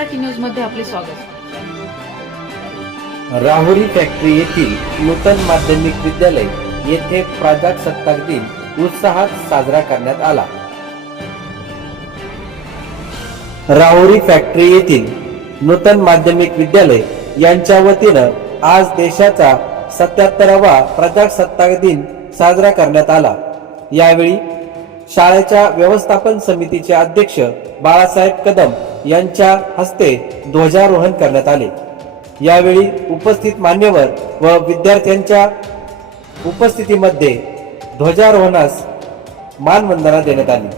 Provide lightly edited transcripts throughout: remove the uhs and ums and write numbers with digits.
Marathi news मध्ये आपले स्वागत। राहुरी फॅक्टरी येथील नूतन माध्यमिक विद्यालय येथे प्रजासत्ताक दिन उत्साहात साजरा करण्यात आला। राहुरी फॅक्टरी येथील नूतन माध्यमिक विद्यालय यांच्या वतीनं आज देशाचा 77वा प्रजासत्ताक दिन साजरा करण्यात आला। यावेळी शाळेच्या व्यवस्थापन समितीचे अध्यक्ष बाळासाहेब कदम यांच्या हस्ते ध्वजारोहण करण्यात आले। यावेळी उपस्थित मान्यवर व विद्यार्थ्यांच्या उपस्थितीमध्ये ध्वजारोहणास मानवंदना देण्यात आली।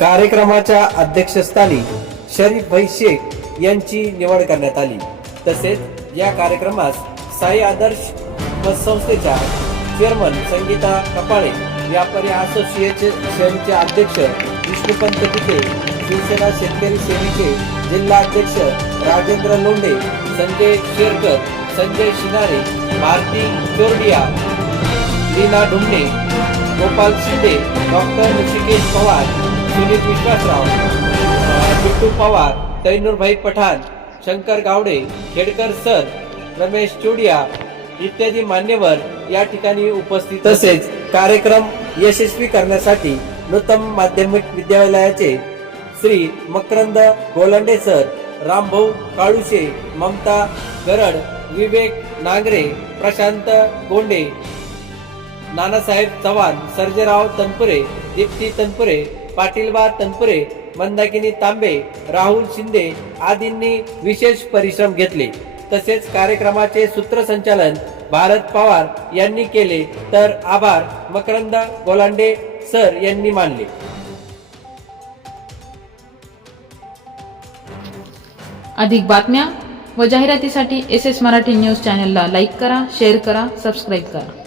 कार्यक्रमाच्या अध्यक्षस्थानी शरीफ भाई शेख यांची निवड करण्यात आली। तसेच या कार्यक्रमास साई आदर्श संस्थेच्या चेअरमन संगीता कपाळे, व्यापारी असोसिएशनचे अध्यक्ष विष्णुपंत पिते, शिवसेना शेतकरी सेनेचे जिल्हा अध्यक्ष राजेंद्र लोंढे, संजय शेरकर, संजय शिनारे, भारती चोरडिया, लीना ढुमणे, गोपाल शिंदे, डॉक्टर ऋषिकेश पवार, सुनील विश्वासराव, बिट्टू पवार, तैनूरभाई पठाण, शंकर गावडे, खेडकर सर, रमेश चोडिया इत्यादी मान्यवर या ठिकाणी उपस्थित। तसेच कार्यक्रम यशस्वी करण्यासाठी नूतन माध्यमिक विद्यालयाचे श्री मकरंद गोलंडे सर, रामभाऊ काळुशे, ममता गरड, विवेक नांगरे, प्रशांत गोंडे, नानासाहेब चव्हाण, सर्जेराव तनपुरे, दीप्ती तनपुरे, पाटीलबा तनपुरे, मंदाकिनी तांबे, राहुल शिंदे आदींनी विशेष परिश्रम घेतले। तसेच कार्यक्रमाचे सूत्रसंचालन भारत पवार यांनी केले, तर आभार मकरंद गोलांडे सर यांनी मानले। अधिक बातम्या व जाहिरातीसाठी एसएस मराठी न्यूज चॅनलला लाईक करा, शेअर करा, सबस्क्राईब करा।